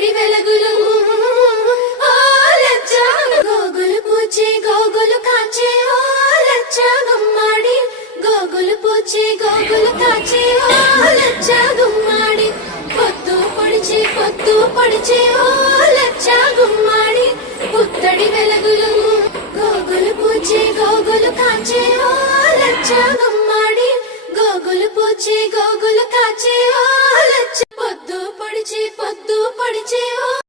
పుత్తడి వెలుగులు ఓ లచ్చ గోగులు పూచి గోగులు కాచే ఓ లచ్చ గుమ్మాడి గోగులు పూచి గోగులు కాచే ఓ లచ్చ గుమ్మాడి పొద్దు పొడిచే ఓ లచ్చ గుమ్మాడి పుత్తడి వెలుగులు గోగులు పూచి గోగులు కాచే ఓ లచ్చ గుమ్మాడి గోగులు పూచి గోగులు కాచే ఓ లచ్చ పొద్దు పొడిచే ఓ